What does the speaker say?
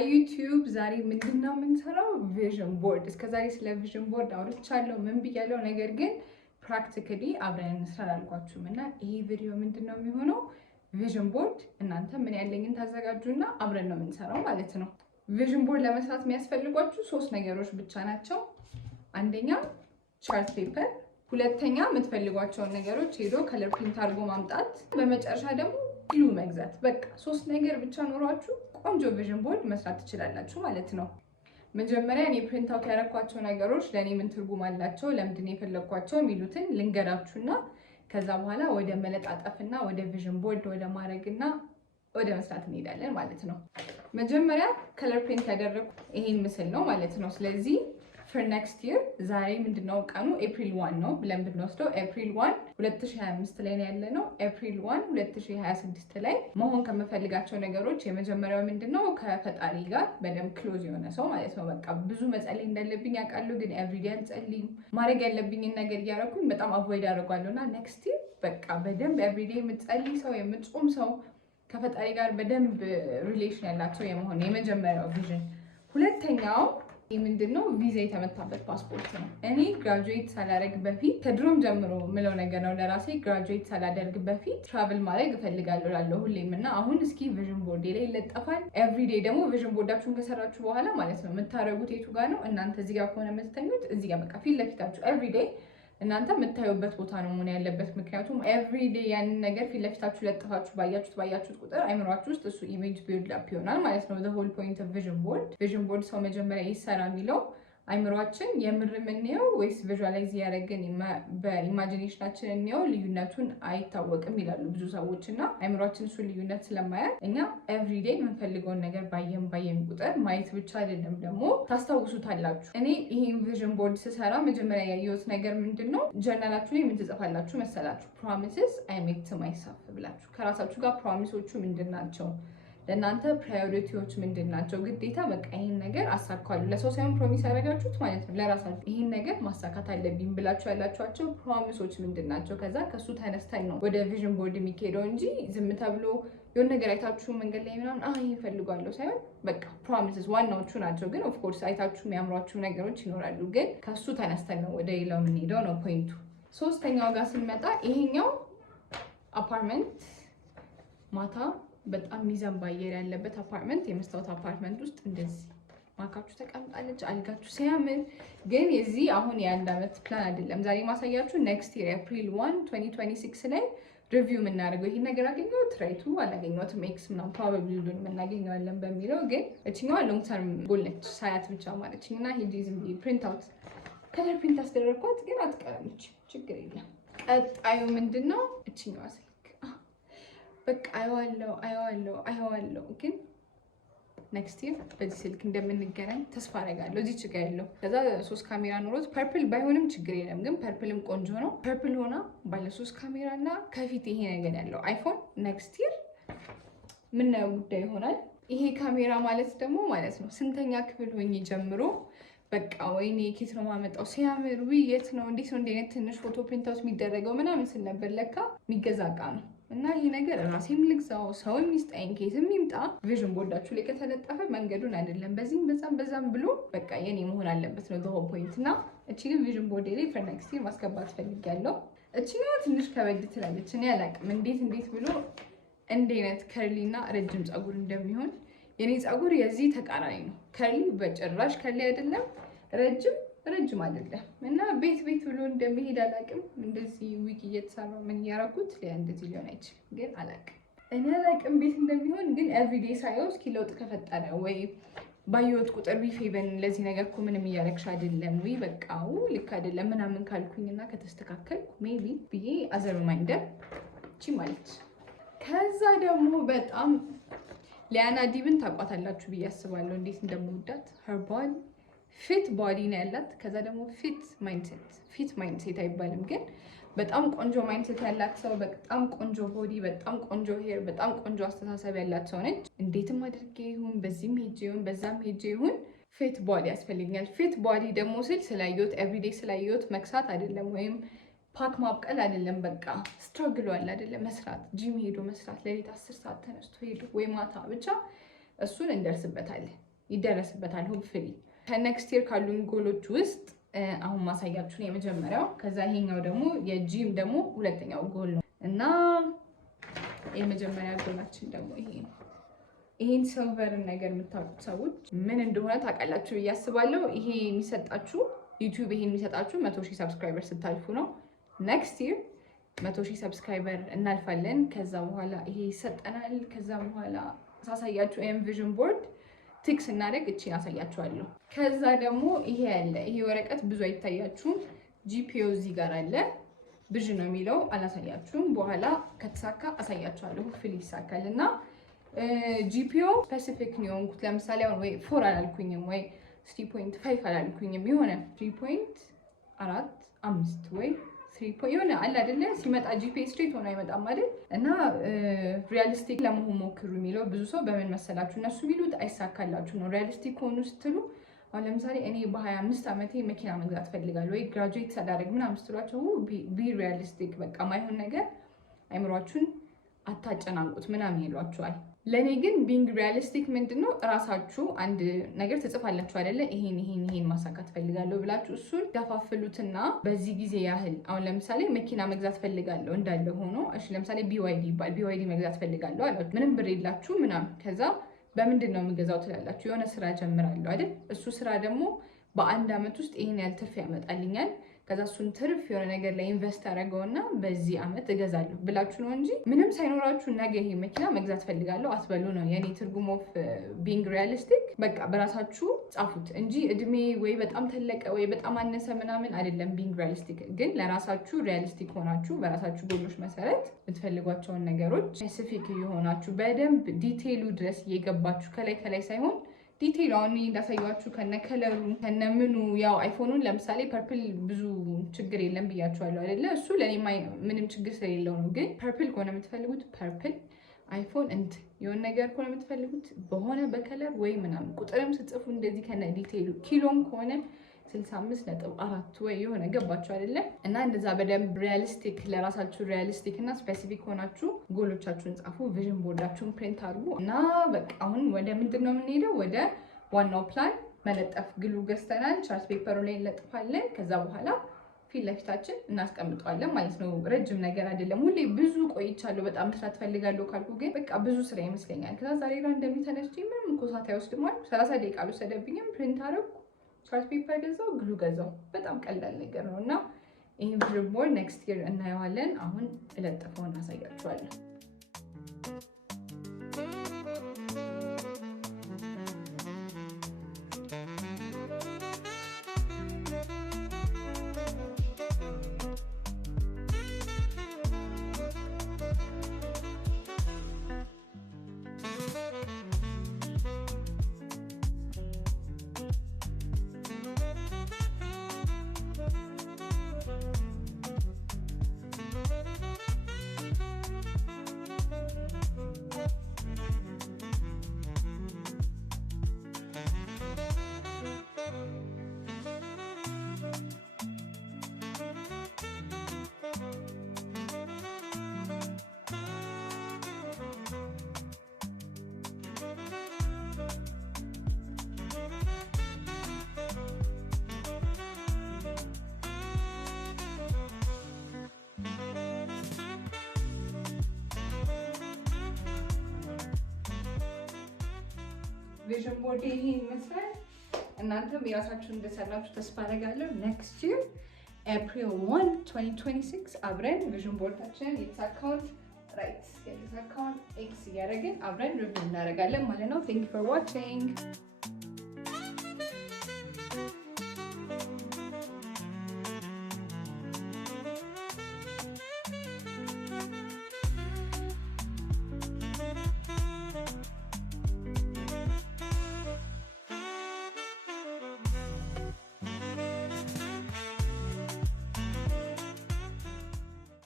ሃይ ዩቲዩብ ዛሬ ምንድነው የምንሰራው? ቪዥን ቦርድ። እስከዛሬ ስለ ቪዥን ቦርድ አውርቻለሁ ምን ብያለሁ፣ ነገር ግን ፕራክቲካሊ አብረን እንሰራላችሁም እና ይሄ ቪዲዮ ምንድነው የሚሆነው? ቪዥን ቦርድ እናንተ ምን ያለኝን ታዘጋጁና አብረን ነው የምንሰራው ማለት ነው። ቪዥን ቦርድ ለመስራት የሚያስፈልጓችሁ 3 ነገሮች ብቻ ናቸው። አንደኛ ቻርት ፔፐር፣ ሁለተኛ የምትፈልጓቸውን ነገሮች ሄዶ ከለር ፕሪንት አድርጎ ማምጣት፣ በመጨረሻ ደግሞ ግሉ መግዛት። በቃ 3 ነገር ብቻ ኖሯችሁ ቆንጆ ቪዥን ቦርድ መስራት ትችላላችሁ ማለት ነው። መጀመሪያ እኔ ፕሪንት አውት ያደረኳቸው ነገሮች ለእኔ ምን ትርጉም አላቸው፣ ለምንድን ነው የፈለግኳቸው የሚሉትን ልንገራችሁና ከዛ በኋላ ወደ መለጣጠፍና ወደ ቪዥን ቦርድ ወደ ማድረግና ወደ መስራት እንሄዳለን ማለት ነው። መጀመሪያ ከለር ፕሪንት ያደረኩት ይሄን ምስል ነው ማለት ነው። ስለዚህ for next year ዛሬ ምንድነው ቀኑ? ኤፕሪል 1 ነው ብለን ብንወስደው ኤፕሪል 1 2025 ላይ ነው ያለነው። ኤፕሪል 1 2026 ላይ መሆን ከመፈልጋቸው ነገሮች የመጀመሪያው ምንድነው? ከፈጣሪ ጋር በደንብ ክሎዝ የሆነ ሰው ማለት ነው። በቃ ብዙ መጸለይ እንዳለብኝ ያውቃለሁ፣ ግን ኤቭሪዴይ አልጸልይም። ማድረግ ያለብኝን ነገር እያደረኩኝ በጣም አቮይድ አደርጋለሁና ኔክስት ይር በቃ በደንብ ኤቭሪዴይ የምትጸልይ ሰው፣ የምትጾም ሰው፣ ከፈጣሪ ጋር በደንብ ሪሌሽን ያላቸው የመሆን የመጀመሪያው ቪዥን። ሁለተኛው ምንድነው? ቪዛ የተመታበት ፓስፖርት ነው። እኔ ግራጁዌት ሳላደርግ በፊት ከድሮም ጀምሮ ምለው ነገር ነው ለራሴ፣ ግራጁዌት ሳላደርግ በፊት ትራቭል ማድረግ እፈልጋለሁ እላለሁ ሁሌም እና አሁን እስኪ ቪዥን ቦርዴ ላይ ይለጠፋል። ኤቭሪዴይ ደግሞ ቪዥን ቦርዳችሁን ከሰራችሁ በኋላ ማለት ነው የምታደርጉት የቱ ጋር ነው? እናንተ እዚህ ጋር ከሆነ የምትተኙት እዚህ ጋር በቃ ፊት ለፊታችሁ ኤቭሪዴይ እናንተ የምታዩበት ቦታ ነው መሆን ያለበት። ምክንያቱም ኤቭሪዴይ ያንን ነገር ፊት ለፊታችሁ ለጥፋችሁ ባያችሁት ቁጥር አይምሯችሁ ውስጥ እሱ ኢሜጅ ቢልድ አፕ ይሆናል ማለት ነው። ዘ ሆል ፖይንት ኦፍ ቪዥን ቦርድ። ቪዥን ቦርድ ሰው መጀመሪያ ይሰራ የሚለው አይምሯችን የምር የምንየው ወይስ ቪዥዋላይዝ ያደረግን በኢማጂኔሽናችን እንየው፣ ልዩነቱን አይታወቅም ይላሉ ብዙ ሰዎች እና አይምሯችን እሱን ልዩነት ስለማያት እኛ ኤቭሪዴይ የምንፈልገውን ነገር ባየን ቁጥር ማየት ብቻ አይደለም ደግሞ ታስታውሱታላችሁ። እኔ ይሄን ቪዥን ቦርድ ስሰራ መጀመሪያ ያየሁት ነገር ምንድን ነው? ጀርናላችሁ ላይ ምን ትጽፋላችሁ መሰላችሁ? ፕሮሚስስ አይ ሜክ ቱ ማይሰልፍ ብላችሁ ከራሳችሁ ጋር ፕሮሚሶቹ ምንድን ናቸው? ለእናንተ ፕራዮሪቲዎች ምንድን ናቸው? ግዴታ በቃ ይህን ነገር አሳካሉ። ለሰው ሳይሆን ፕሮሚስ ያደረጋችሁት ማለት ነው፣ ለራሳችሁ ይህን ነገር ማሳካት አለብኝ ብላችሁ ያላችኋቸው ፕሮሚሶች ምንድን ናቸው? ከዛ ከሱ ተነስተን ነው ወደ ቪዥን ቦርድ የሚካሄደው እንጂ ዝም ተብሎ የሆነ ነገር አይታችሁ መንገድ ላይ ምናምን ይሄን እፈልጋለሁ ሳይሆን በቃ ፕሮሚስስ ዋናዎቹ ናቸው። ግን ኦፍኮርስ አይታችሁ የሚያምሯችሁ ነገሮች ይኖራሉ፣ ግን ከሱ ተነስተን ነው ወደ ሌላው የምንሄደው ነው ፖይንቱ። ሶስተኛው ጋር ስንመጣ ይሄኛው አፓርትመንት ማታ በጣም ሚዛን አየር ያለበት አፓርትመንት፣ የመስታወት አፓርትመንት ውስጥ እንደዚህ ማካችሁ ተቀምጣለች። አልጋችሁ ሲያምር፣ ግን የዚህ አሁን የአንድ ዓመት ፕላን አይደለም ዛሬ ማሳያችሁ። ኔክስት ይር ኤፕሪል 1 2026 ላይ ሪቪው የምናደርገው ይሄን ነገር አገኘሁት ትራይቱ አላገኘሁትም ኤክስ ምናምን ፕሮባብሊ ሁሉን የምናገኘዋለን በሚለው፣ ግን እችኛዋ ሎንግ ተርም ጎል ነች። ሳያት ብቻ ማለችኝ እና ሄጂ ዝም ብዬ ፕሪንት አውት ከለር ፕሪንት አስደረግኳት፣ ግን አትቀረምች፣ ችግር የለም። ቀጣዩ ምንድን ነው? እችኛዋ በቃ አየዋለሁ ግን ኔክስት ይር በዚህ ስልክ እንደምንገናኝ ተስፋ አደርጋለሁ። እዚች ጋ ያለው ከዛ 3 ካሜራ ኖሮት ፐርፕል ባይሆንም ችግር የለም፣ ግን ፐርፕልም ቆንጆ ነው። ፐርፕል ሆና ባለ 3 ካሜራ እና ከፊት ይሄ ነገር ያለው አይፎን ኔክስት ይር ምናየው ጉዳይ ይሆናል። ይሄ ካሜራ ማለት ደግሞ ማለት ነው ስንተኛ ክፍል ሆኜ ጀምሮ በቃ ወይኔ ኬት ነው ማመጣው ሲያምር፣ የት ነው እንዴት ነው እንደ አይነት ትንሽ ፎቶ ፕሪንት አውት የሚደረገው ምናምን ስል ነበር። ለካ የሚገዛ እቃ ነው እና ይህ ነገር ራሴም ልግዛው ሰው የሚስጠኝ ኬትም ይምጣ፣ ቪዥን ቦርዳችሁ ላይ ከተለጠፈ መንገዱን አይደለም በዚህም በዛም ብሎ በቃ የኔ መሆን አለበት ነው ዘ ሆል ፖይንት። እና እቺን ቪዥን ቦርድ ላይ ፎር ኔክስት ይር ማስገባት ፈልጊያለሁ። እቺን ትንሽ ከበድ ትላለች። እኔ አላውቅም እንዴት ብሎ እንደ አይነት ከርሊ እና ረጅም ፀጉር እንደሚሆን። የኔ ፀጉር የዚህ ተቃራኒ ነው። ከርሊ በጭራሽ ከርሊ አይደለም፣ ረጅም አይደለም እና ቤት ብሎ እንደሚሄድ አላውቅም። እንደዚህ ዊግ እየተሰራ ምን እያደረኩት እንደዚህ ሊሆን አይችልም፣ ግን አላውቅም ቤት እንደሚሆን። ግን ኤቭሪዴይ ሳየው እስኪ ለውጥ ከፈጠረ ወይ ባየሁት ቁጥር ቢፌበን ለዚህ ነገር እኮ ምንም እያደረግሽ አይደለም ወይ በቃው ልክ አይደለም ምናምን ካልኩኝና ከተስተካከልኩ ሜቢ ብዬ አዘር ሪማይንደር እቺ ማለት። ከዛ ደግሞ በጣም ሊያና ዲብን ታውቋታላችሁ ብዬ አስባለሁ፣ እንዴት እንደምወዳት ሄርባል ፊት ቦዲ ነው ያላት። ከዛ ደግሞ ፊት ማይንድሴት አይባልም፣ ግን በጣም ቆንጆ ማይንድሴት ያላት ሰው፣ በጣም ቆንጆ ቦዲ፣ በጣም ቆንጆ ሄር፣ በጣም ቆንጆ አስተሳሰብ ያላት ሰው ነች። እንዴትም አድርጌ ይሁን በዚህም ሄጄ ይሁን በዛም ሄጄ ይሁን ፊት ቦዲ ያስፈልገኛል። ፊት ቦዲ ደግሞ ስል ስላየሁት ኤቭሪዴይ ስላየሁት መክሳት አይደለም ወይም ፓክ ማብቀል አይደለም። በቃ ስትራግል አለ አይደለም፣ መስራት፣ ጂም ሄዶ መስራት፣ ለሌት 10 ሰዓት ተነስቶ ሄዶ ወይ ማታ ብቻ እሱን እንደርስበታለን። ይደረስበታል ሆፕፉሊ። ከኔክስት ይር ካሉን ጎሎች ውስጥ አሁን ማሳያችሁ ነው የመጀመሪያው። ከዛ ይሄኛው ደግሞ የጂም ደግሞ ሁለተኛው ጎል ነው እና የመጀመሪያ ጎላችን ደግሞ ይሄ ነው። ይሄን ሲልቨርን ነገር የምታውቁት ሰዎች ምን እንደሆነ ታውቃላችሁ ብዬ አስባለሁ። ይሄ የሚሰጣችሁ ዩቲዩብ ይሄን የሚሰጣችሁ 100,000 ሰብስክራይበር ስታልፉ ነው። ኔክስት ይር 100,000 ሰብስክራይበር እናልፋለን። ከዛ በኋላ ይሄ ይሰጠናል። ከዛ በኋላ ሳሳያችሁ ቪዥን ቦርድ ቲክ ስናደርግ እቺ ያሳያችኋለሁ። ከዛ ደግሞ ይሄ ያለ ይሄ ወረቀት ብዙ አይታያችሁም። ጂፒኦ እዚህ ጋር አለ። ብዥ ነው የሚለው አላሳያችሁም። በኋላ ከተሳካ አሳያችኋለሁ። ሆፕፉሊ ይሳካል እና ጂፒኦ ስፔሲፊክ ነው የሆንኩት። ለምሳሌ አሁን ወይ 4 አላልኩኝም ወይ 3.5 አላልኩኝም። የሆነ 3.45 ወይ 3 የሆነ አለ አይደለ? ሲመጣ ጂፒኤ ስትሬት ሆኖ አይመጣም አይደል? እና ሪያሊስቲክ ለመሆን ሞክሩ የሚለው ብዙ ሰው በምን መሰላችሁ እነሱ የሚሉት አይሳካላችሁ ነው። ሪያሊስቲክ ሆኑ ስትሉ አሁን ለምሳሌ እኔ በ25 ዓመቴ መኪና መግዛት ፈልጋለሁ ወይ ግራጁዌት ሳላደርግ ምናምን ስትሏቸው ቢ ሪያሊስቲክ በቃ ማይሆን ነገር አይምሯችሁን አታጨናንቁት ምናምን ይሏችኋል። ለእኔ ግን ቢንግ ሪያሊስቲክ ምንድነው? እራሳችሁ አንድ ነገር ትጽፋላችሁ አይደለ? ይሄን ማሳካት ፈልጋለሁ ብላችሁ እሱን ገፋፍሉትና በዚህ ጊዜ ያህል አሁን ለምሳሌ መኪና መግዛት ፈልጋለሁ እንዳለ ሆኖ እሺ፣ ለምሳሌ ቢዋይዲ ይባል ቢዋይዲ መግዛት ፈልጋለሁ አላችሁ። ምንም ብር የላችሁ ምናምን። ከዛ በምንድን ነው የምገዛው ትላላችሁ። የሆነ ስራ ጀምራለሁ አይደል? እሱ ስራ ደግሞ በአንድ ዓመት ውስጥ ይሄን ያህል ትርፍ ያመጣልኛል። ከዛ እሱን ትርፍ የሆነ ነገር ላይ ኢንቨስት አደረገውና በዚህ ዓመት እገዛለሁ ብላችሁ ነው እንጂ ምንም ሳይኖራችሁ ነገ ይሄ መኪና መግዛት ፈልጋለሁ አትበሉ ነው የኔ ትርጉም ኦፍ ቢንግ ሪያሊስቲክ። በቃ በራሳችሁ ጻፉት እንጂ እድሜ ወይ በጣም ተለቀ ወይ በጣም አነሰ ምናምን አይደለም። ቢንግ ሪያሊስቲክ ግን ለራሳችሁ ሪያሊስቲክ ሆናችሁ በራሳችሁ ጎሎች መሰረት የምትፈልጓቸውን ነገሮች ስፔሲፊክ የሆናችሁ በደንብ ዲቴይሉ ድረስ እየገባችሁ ከላይ ሳይሆን ዲቴይል አሁን እንዳሳያችሁ ከነ ከለሩ ከነ ምኑ። ያው አይፎኑን ለምሳሌ ፐርፕል ብዙ ችግር የለም ብያችኋለሁ አይደለ? እሱ ለኔ ምንም ችግር ስለሌለው ነው። ግን ፐርፕል ከሆነ የምትፈልጉት ፐርፕል አይፎን የሆነ ነገር ከሆነ የምትፈልጉት በሆነ በከለር ወይ ምናምን ቁጥርም ስጽፉ እንደዚህ ከነ ዲቴይሉ ኪሎም ከሆነ 65.4 ወይ የሆነ ገባችሁ አይደለ? እና እንደዛ በደንብ ሪያሊስቲክ ለራሳችሁ ሪያሊስቲክ እና ስፔሲፊክ ሆናችሁ ጎሎቻችሁን ጻፉ። ቪዥን ቦርዳችሁን ፕሪንት አድርጉ እና በቃ አሁን ወደ ምንድን ነው የምንሄደው? ወደ ዋናው ፕላን መለጠፍ ግሉ ገዝተናል። ቻርት ፔፐሩ ላይ እንለጥፋለን። ከዛ በኋላ ፊት ለፊታችን እናስቀምጠዋለን ማለት ነው። ረጅም ነገር አይደለም። ሁሌ ብዙ ቆይቻለሁ በጣም መስራት ፈልጋለሁ ካልኩ ግን በቃ ብዙ ስራ ይመስለኛል። ከዛ ዛሬ ጋር እንደሚተነስቼ ምንም እኮ ሰዓት አይወስድም። 30 ደቂቃ አልወሰደብኝም። ፕሪንት አደረኩ፣ ቻርት ፔፐር ገዛው፣ ግሉ ገዛው። በጣም ቀላል ነገር ነው እና ይህን ቪዥን ቦርድ ኔክስት ይር እናየዋለን። አሁን እለጥፈው እናሳያችኋለን። ቪዥን ቦርድ ይሄ ይመስላል። እናንተም የራሳችሁን እንደሰራችሁ ተስፋ አደርጋለሁ። ኔክስት ይር ኤፕሪል 1 2026 አብረን ቪዥን ቦርዳችንን የተሳካውን ራይት የተሳካውን ኤክስ እያደረግን አብረን ሪቪው እናደርጋለን ማለት ነው። ቴንክ ዩ ፎር ዋቺንግ